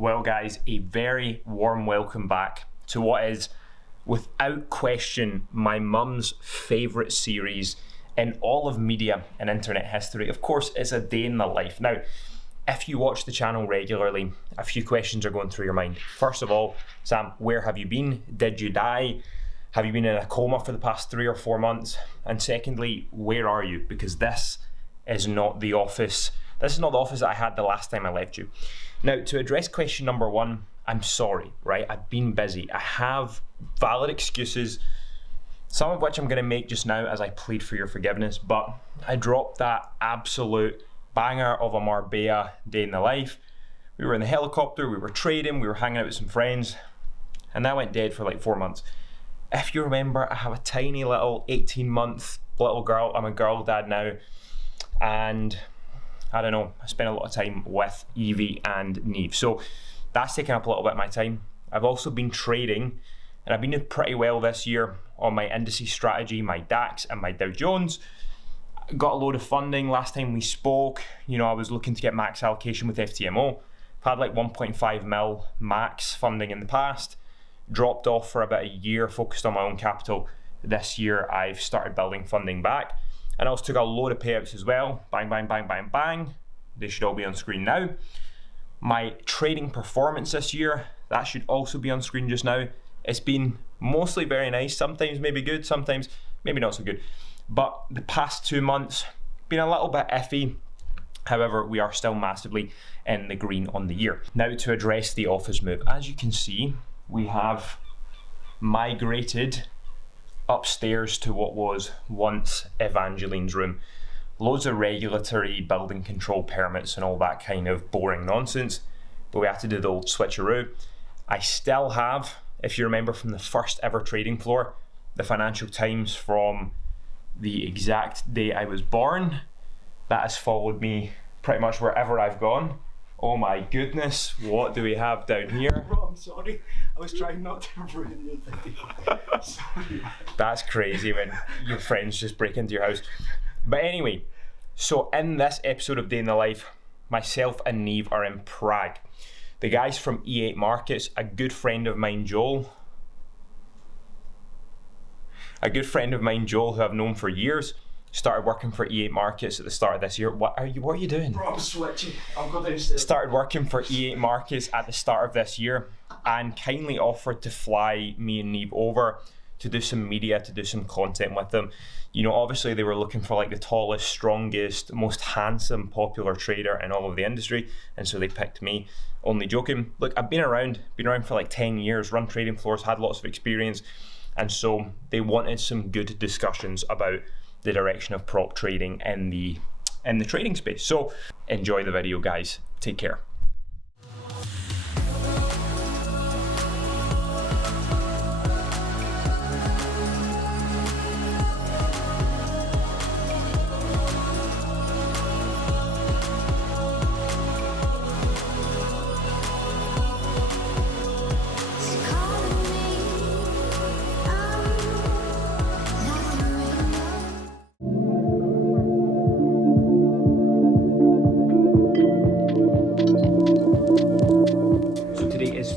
Well guys, a very warm welcome back to what is, without question, my mum's favourite series in all of media and internet history. Of course, it's a day in the life. Now, if you watch the channel regularly, a few questions are going through your mind. First of all, Sam, where have you been? Did you die? Have you been in a coma for the past 3 or 4 months? And secondly, where are you? Because this is not the office. This is not the office that I had the last time I left you. Now, to address question number one, I'm sorry, right? I've been busy. I have valid excuses, some of which I'm going to make just now as I plead for your forgiveness, but I dropped that absolute banger of a Marbella day in the life. We were in the helicopter, we were trading, we were hanging out with some friends, and that went dead for like 4 months. If you remember, I have a tiny little 18-month little girl. I'm a girl dad now, and I don't know, I spent a lot of time with Evie and Neve. So that's taken up a little bit of my time. I've also been trading, and I've been doing pretty well this year on my indices strategy, my DAX and my Dow Jones. Got a load of funding last time we spoke. You know, I was looking to get max allocation with ftmo. I've had like 1.5 mil max funding in the past. Dropped off for about a year, focused on my own capital. This year I've started building funding back. And I also took a load of payouts as well. Bang, bang, bang, bang, bang. They should all be on screen now. My trading performance this year, that should also be on screen just now. It's been mostly very nice, sometimes maybe good, sometimes maybe not so good. But the past 2 months, been a little bit iffy. However, we are still massively in the green on the year. Now to address the office move. As you can see, we have migrated upstairs to what was once Evangeline's room. Loads of regulatory building control permits and all that kind of boring nonsense, but we had to do the old switcheroo. I still have, if you remember from the first ever trading floor, the Financial Times from the exact day I was born. That has followed me pretty much wherever I've gone. Oh my goodness, what do we have down here? Bro, I'm sorry. I was trying not to ruin your video. Sorry. That's crazy when your friends just break into your house. But anyway, so in this episode of Day in the Life, myself and Neve are in Prague. The guys from E8 Markets, a good friend of mine, Joel, who I've known for years, started working for E8 Markets at the start of this year. What are you doing? Bro, I'm switching. I'll go downstairs. Started working for E8 Markets at the start of this year and kindly offered to fly me and Neve over to do some media, to do some content with them. You know, obviously they were looking for like the tallest, strongest, most handsome, popular trader in all of the industry, and so they picked me. Only joking. Look, I've been around for like 10 years, run trading floors, had lots of experience, and so they wanted some good discussions about the direction of prop trading in the trading space. So enjoy the video, guys. Take care.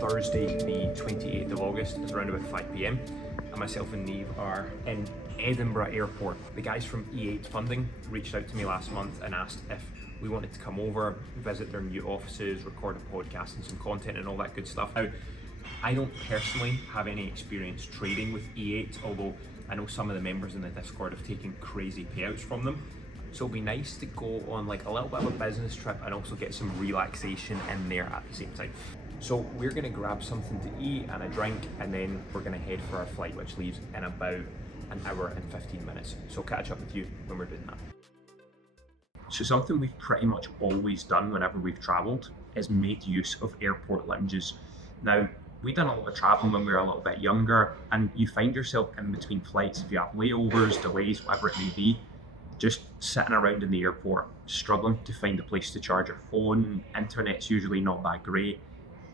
Thursday, the 28th of August, is around about 5 p.m. and myself and Neve are in Edinburgh Airport. The guys from E8 Funding reached out to me last month and asked if we wanted to come over, visit their new offices, record a podcast and some content and all that good stuff. Now, I don't personally have any experience trading with E8, although I know some of the members in the Discord have taken crazy payouts from them. So it'd be nice to go on like a little bit of a business trip and also get some relaxation in there at the same time. So we're gonna grab something to eat and a drink, and then we're gonna head for our flight, which leaves in about an hour and 15 minutes. So catch up with you when we're doing that. So something we've pretty much always done whenever we've traveled is made use of airport lounges. Now, we've done a lot of traveling when we were a little bit younger, and you find yourself in between flights, if you have layovers, delays, whatever it may be, just sitting around in the airport, struggling to find a place to charge your phone. Internet's usually not that great.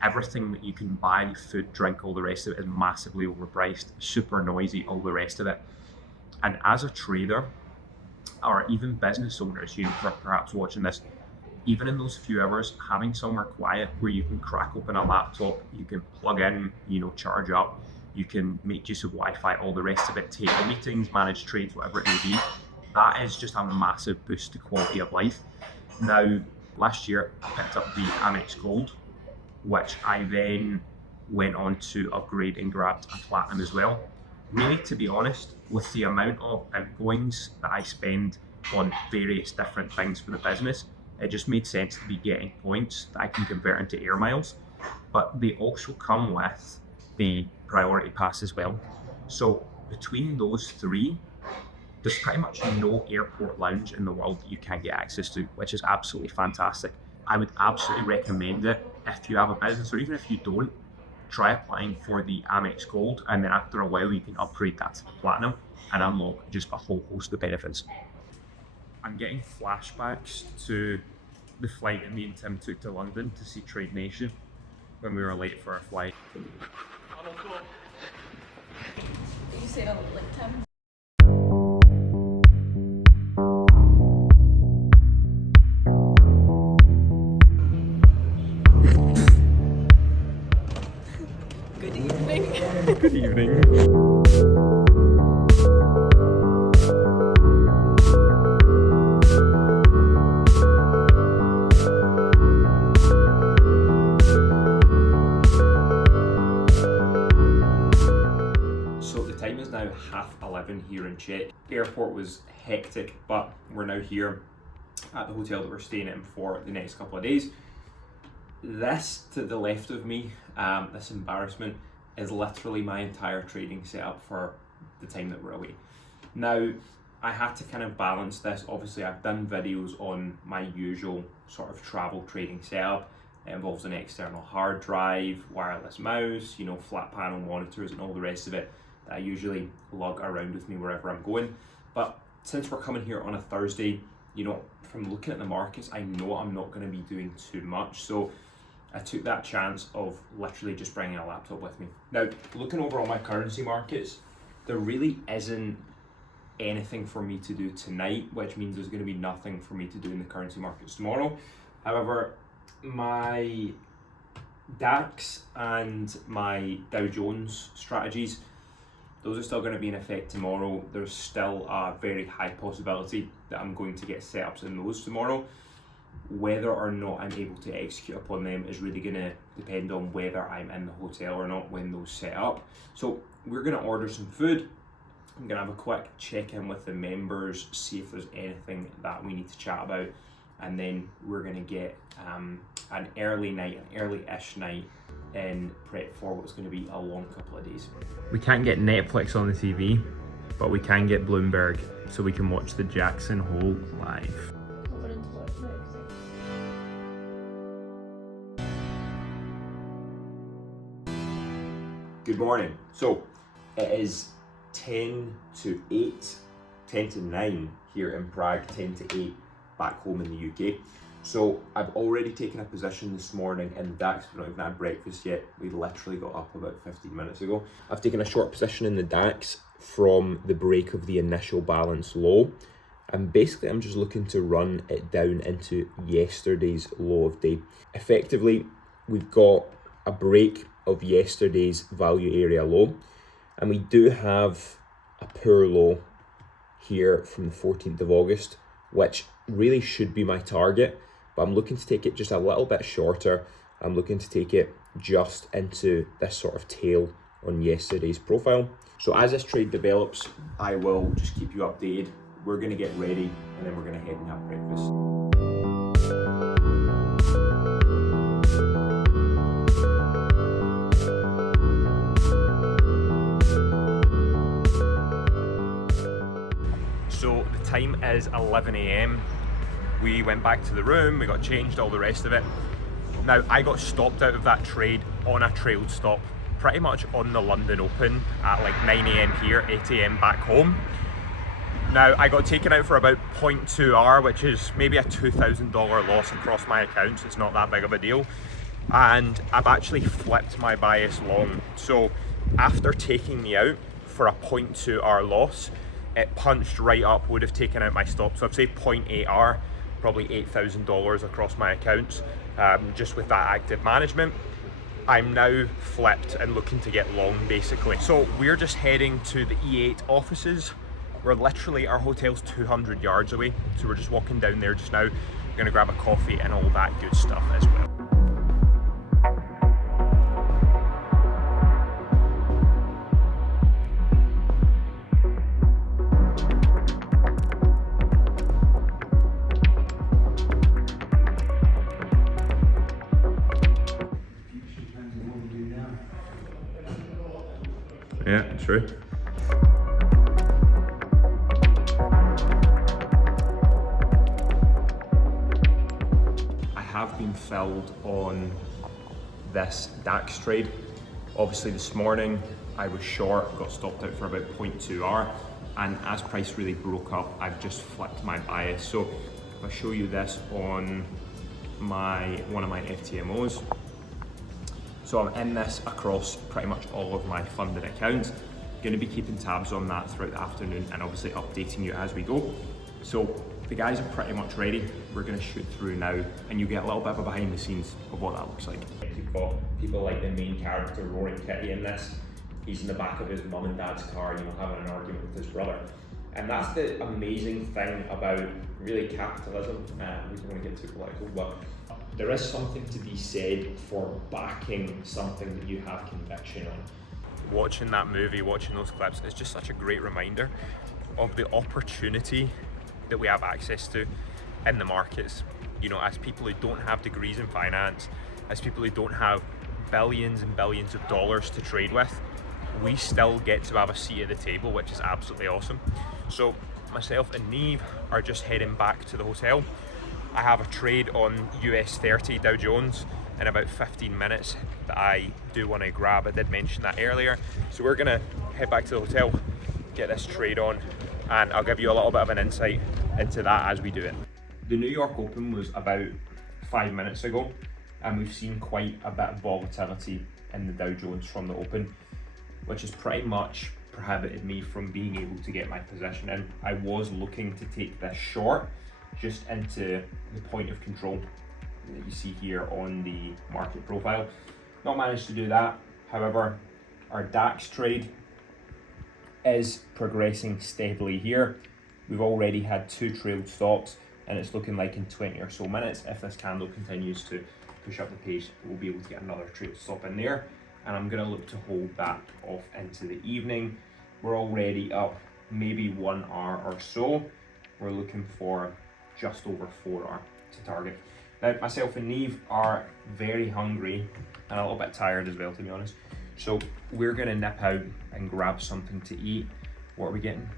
Everything that you can buy, food, drink, all the rest of it is massively overpriced, super noisy, all the rest of it. And as a trader, or even business owners, you know, perhaps watching this, even in those few hours, having somewhere quiet where you can crack open a laptop, you can plug in, charge up, you can make use of Wi-Fi, all the rest of it, take the meetings, manage trades, whatever it may be, that is just a massive boost to quality of life. Now, last year I picked up the Amex Gold, which I then went on to upgrade and grabbed a Platinum as well. Really, to be honest, with the amount of outgoings that I spend on various different things for the business, it just made sense to be getting points that I can convert into air miles. But they also come with the priority pass as well. So between those three, there's pretty much no airport lounge in the world that you can't get access to, which is absolutely fantastic. I would absolutely recommend it if you have a business, or even if you don't, try applying for the Amex Gold, and then after a while you can upgrade that to the Platinum and unlock just a whole host of benefits. I'm getting flashbacks to the flight that me and Tim took to London to see Trade Nation when we were late for our flight. You say that like Tim? Good evening. Good evening. So the time is now 11:30 here in Czech. Airport was hectic, but we're now here at the hotel that we're staying in for the next couple of days. This to the left of me, this embarrassment, is literally my entire trading setup for the time that we're away. Now, I had to kind of balance this. Obviously, I've done videos on my usual sort of travel trading setup. It involves an external hard drive, wireless mouse, flat panel monitors and all the rest of it that I usually lug around with me wherever I'm going. But since we're coming here on a Thursday, from looking at the markets, I know I'm not going to be doing too much. So I took that chance of literally just bringing a laptop with me. Now, looking over all my currency markets, there really isn't anything for me to do tonight, which means there's going to be nothing for me to do in the currency markets tomorrow. However, my DAX and my Dow Jones strategies, those are still going to be in effect tomorrow. There's still a very high possibility that I'm going to get setups in those tomorrow. Whether or not I'm able to execute upon them is really going to depend on whether I'm in the hotel or not when those set up. So we're going to order some food. I'm going to have a quick check-in with the members, see if there's anything that we need to chat about, and then we're going to get an early-ish night in prep for what's going to be a long couple of days. We can't get Netflix on the TV, but we can get Bloomberg, so we can watch the Jackson Hole live. Good morning. So it is 10 to 9 here in Prague, 10 to 8 back home in the UK. So I've already taken a position this morning in the DAX. We've not even had breakfast yet. We literally got up about 15 minutes ago. I've taken a short position in the DAX from the break of the initial balance low. And basically I'm just looking to run it down into yesterday's low of day. Effectively, we've got a break of yesterday's value area low, and we do have a poor low here from the 14th of August, which really should be my target, but I'm looking to take it just a little bit shorter. I'm looking to take it just into this sort of tail on yesterday's profile. So as this trade develops, I will just keep you updated. We're going to get ready and then we're going to head and have breakfast. So the time is 11 AM. We went back to the room, we got changed, all the rest of it. Now, I got stopped out of that trade on a trailed stop, pretty much on the London Open at like 9 AM here, 8 AM back home. Now, I got taken out for about 0.2R, which is maybe a $2,000 loss across my accounts. It's not that big of a deal. And I've actually flipped my bias long. So after taking me out for a 0.2R loss, it punched right up, would have taken out my stop. So I've saved 0.8R, probably $8,000 across my accounts just with that active management. I'm now flipped and looking to get long basically. So we're just heading to the E8 offices. We're literally, our hotel's 200 yards away. So we're just walking down there just now. We're gonna grab a coffee and all that good stuff as well. Yeah, true. I have been filled on this DAX trade. Obviously this morning I was short, got stopped out for about 0.2 hour, and as price really broke up, I've just flipped my bias. So if I show you this on one of my FTMOs, so I'm in this across pretty much all of my funded accounts. Going to be keeping tabs on that throughout the afternoon and obviously updating you as we go. So the guys are pretty much ready. We're going to shoot through now and you get a little bit of a behind the scenes of what that looks like. You've got people like the main character, Roaring Kitty, in this. He's in the back of his mum and dad's car, you know, having an argument with his brother. And that's the amazing thing about really capitalism. We don't want to get too political, but there is something to be said for backing something that you have conviction on. Watching that movie, watching those clips is just such a great reminder of the opportunity that we have access to in the markets. You know, as people who don't have degrees in finance, as people who don't have billions and billions of dollars to trade with, we still get to have a seat at the table, which is absolutely awesome. So myself and Neve are just heading back to the hotel. I have a trade on US 30 Dow Jones in about 15 minutes that I do want to grab. I did mention that earlier. So we're gonna head back to the hotel, get this trade on, and I'll give you a little bit of an insight into that as we do it. The New York Open was about 5 minutes ago, and we've seen quite a bit of volatility in the Dow Jones from the Open, which has pretty much prohibited me from being able to get my position in. I was looking to take this short, just into the point of control that you see here on the market profile. Not managed to do that. However, our DAX trade is progressing steadily here. We've already had 2 trailed stops, and it's looking like in 20 or so minutes, if this candle continues to push up the pace, we'll be able to get another trailed stop in there. And I'm gonna look to hold that off into the evening. We're already up maybe 1 hour or so. We're looking for just over 4 hours to target. Now, myself and Neve are very hungry and a little bit tired as well, to be honest. So we're gonna nip out and grab something to eat. What are we getting?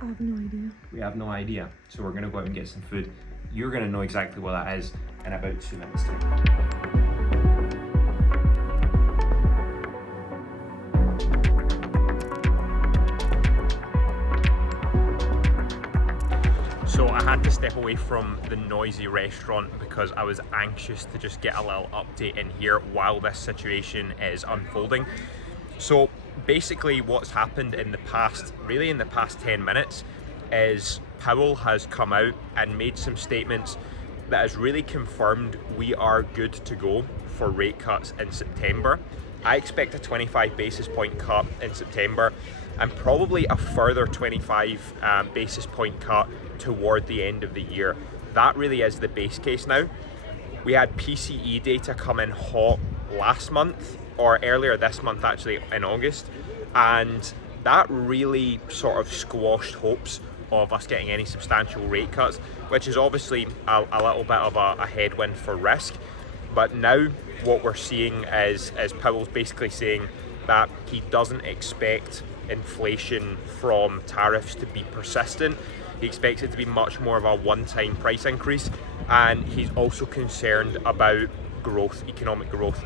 I have no idea. We have no idea. So we're gonna go out and get some food. You're gonna know exactly what that is in about 2 minutes time. So I had to step away from the noisy restaurant because I was anxious to just get a little update in here while this situation is unfolding. So basically what's happened in the past 10 minutes is Powell has come out and made some statements that has really confirmed we are good to go for rate cuts in September. I expect a 25 basis point cut in September and probably a further 25 basis point cut toward the end of the year. That really is the base case now. We had PCE data come in hot last month, or earlier this month actually, in August, and that really sort of squashed hopes of us getting any substantial rate cuts, which is obviously a little bit of a headwind for risk. But now what we're seeing is Powell's basically saying that he doesn't expect inflation from tariffs to be persistent. He expects it to be much more of a one-time price increase, and he's also concerned about growth, economic growth.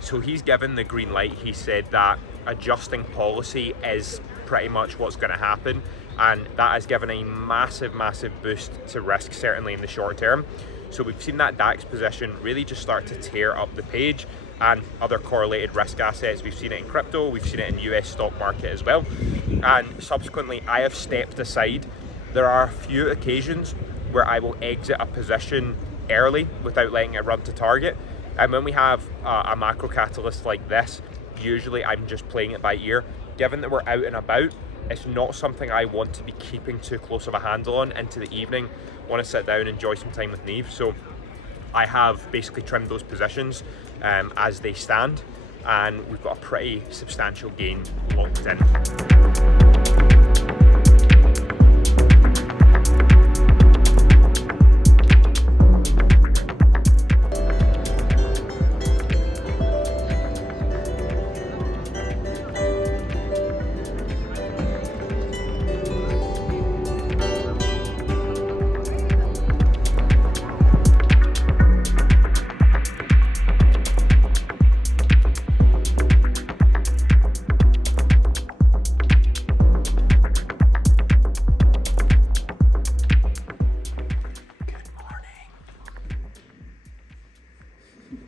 So he's given the green light. He said that adjusting policy is pretty much what's going to happen, and that has given a massive boost to risk, certainly in the short term. So we've seen that DAX position really just start to tear up the page, and other correlated risk assets. We've seen it in crypto, we've seen it in US stock market as well. And subsequently, I have stepped aside. There are a few occasions where I will exit a position early without letting it run to target. And when we have a macro catalyst like this, usually I'm just playing it by ear. Given that we're out and about, it's not something I want to be keeping too close of a handle on into the evening. I want to sit down and enjoy some time with Neve. So I have basically trimmed those positions as they stand, and we've got a pretty substantial gain locked in.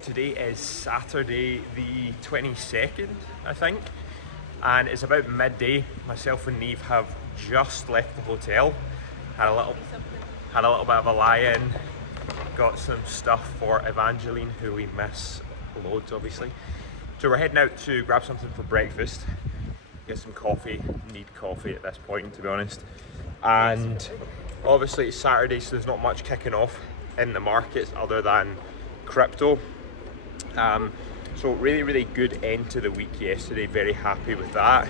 Today is Saturday the 22nd, I think, and it's about midday. Myself and Neve have just left the hotel, had a little bit of a lie-in, got some stuff for Evangeline, who we miss loads obviously. So we're heading out to grab something for breakfast, get some coffee. Need coffee at this point, to be honest. And obviously it's Saturday, so there's not much kicking off in the markets other than crypto. So really good end to the week yesterday, very happy with that.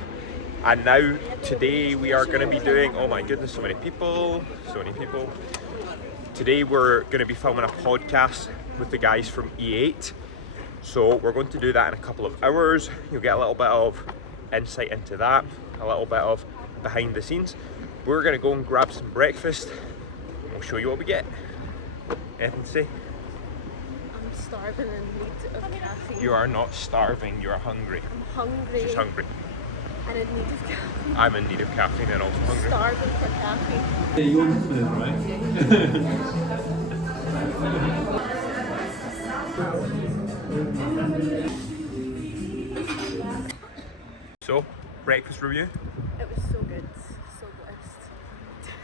And now today we are going to be doing, oh my goodness, so many people. Today we're going to be filming a podcast with the guys from E8. So we're going to do that in a couple of hours. You'll get a little bit of insight into that, a little bit of behind the scenes. We're going to go and grab some breakfast and we'll show you what we get. Anything to say? Starving and need of caffeine. You are not starving, you are hungry. I'm hungry. She's hungry. And in need of caffeine. I'm in need of caffeine and also hungry. Starving for caffeine. Yeah, you understand, right? So, breakfast review. It was so good. So blessed.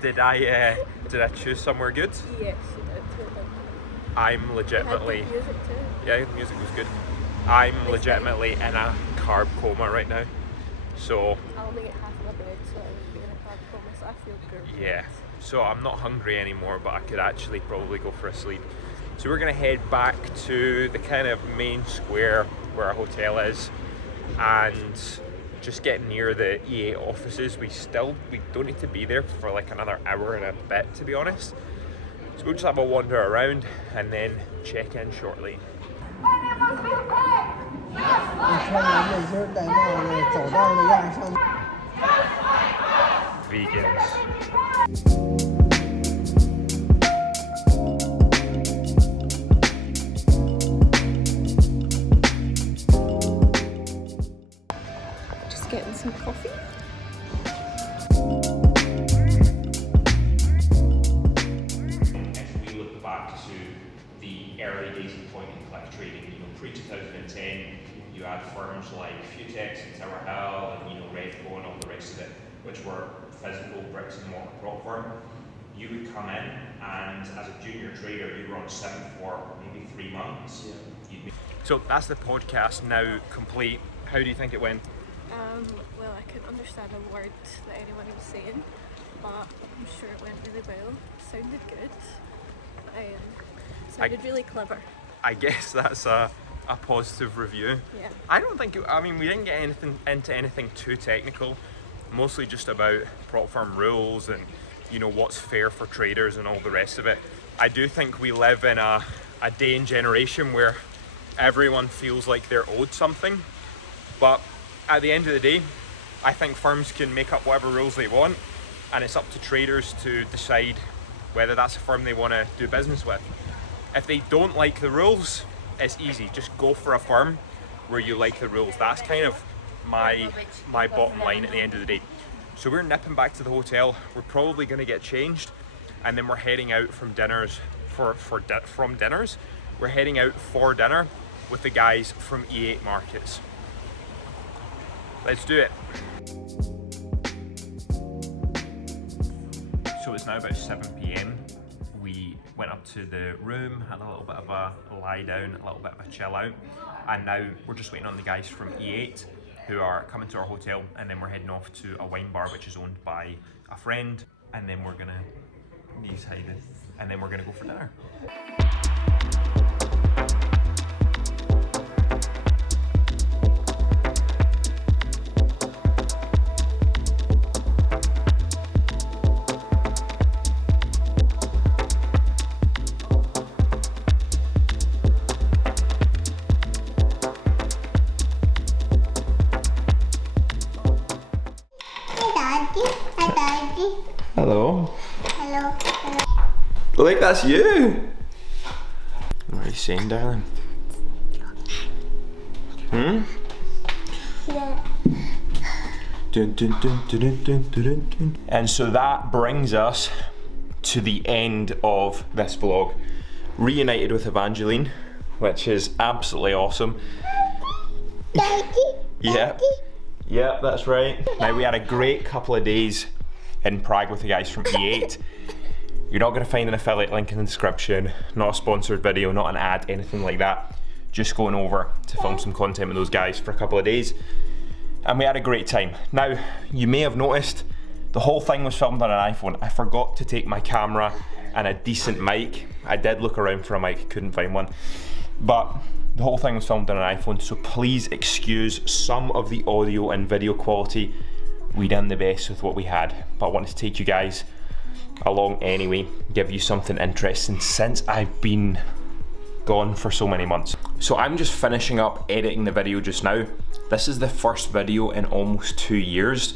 Did I choose somewhere good? Yes, you did. Totally. I'm legitimately. Had good music too. Yeah, the music was good. I'm legitimately in a carb coma right now. So I only get half of my bread, so I would be in a carb coma, so I feel good. yeah. So I'm not hungry anymore, but I could actually probably go for a sleep. So we're gonna head back to the kind of main square where our hotel is, and just get near the EA offices. We don't need to be there for like another hour and a bit, to be honest. So we'll just have a wander around and then check in shortly. Vegans. Just getting some coffee. If we look back to the early days of point and click trading, pre-2010, you had firms like Futex and Tower Hill and Redco and all the rest of it, which were physical bricks and mortar prop firm. You would come in, and as a junior trader, you were on 7 for maybe 3 months. Yeah. So that's the podcast now complete. How do you think it went? Well, I couldn't understand a word that anyone was saying, but I'm sure it went really well. Sounded good. Sounded really clever. I guess that's a positive review. Yeah. I don't think, we didn't get into anything too technical, mostly just about prop firm rules and, what's fair for traders and all the rest of it. I do think we live in a day and generation where everyone feels like they're owed something, but at the end of the day, I think firms can make up whatever rules they want, and it's up to traders to decide whether that's a firm they want to do business with. If they don't like the rules, it's easy. Just go for a firm where you like the rules. That's kind of my bottom line at the end of the day. So we're nipping back to the hotel. We're probably going to get changed, and then we're heading out from dinners from dinners. We're heading out for dinner with the guys from E8 Markets. Let's do it. So it's now about 7 p.m. went up to the room, had a little bit of a lie down, a little bit of a chill out, and now we're just waiting on the guys from E8 who are coming to our hotel, and then we're heading off to a wine bar which is owned by a friend, and then we're gonna, he's hiding, and then we're gonna go for dinner. Hello. Hello. Look, that's you. What are you saying, darling? Hmm? Yeah. Dun, dun, dun, dun, dun, dun, dun, dun. And so that brings us to the end of this vlog. Reunited with Evangeline, which is absolutely awesome. Daddy. Yeah. Yeah, that's right. Now, we had a great couple of days in Prague with the guys from E8. You're not going to find an affiliate link in the description, not a sponsored video, not an ad, anything like that. Just going over to film some content with those guys for a couple of days. And we had a great time. Now, you may have noticed the whole thing was filmed on an iPhone. I forgot to take my camera and a decent mic. I did look around for a mic, couldn't find one. But the whole thing was filmed on an iPhone, so please excuse some of the audio and video quality. We done the best with what we had, but I wanted to take you guys along anyway, give you something interesting since I've been gone for so many months. So I'm just finishing up editing the video just now. This is the first video in almost 2 years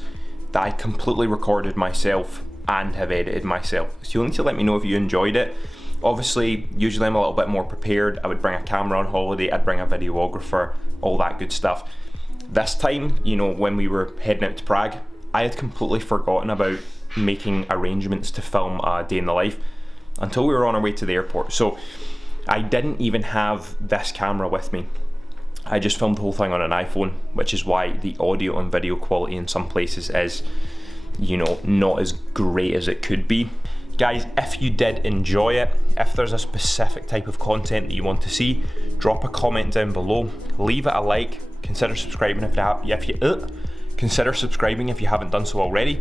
that I completely recorded myself and have edited myself. So you'll need to let me know if you enjoyed it. Obviously, usually I'm a little bit more prepared. I would bring a camera on holiday, I'd bring a videographer, all that good stuff. This time, you know, when we were heading out to Prague, I had completely forgotten about making arrangements to film a day in the life until we were on our way to the airport. So I didn't even have this camera with me. I just filmed the whole thing on an iPhone, which is why the audio and video quality in some places is, you know, not as great as it could be. Guys, if you did enjoy it, if there's a specific type of content that you want to see, drop a comment down below, leave it a like, consider subscribing if you haven't done so already,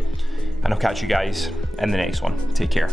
and I'll catch you guys in the next one. Take care.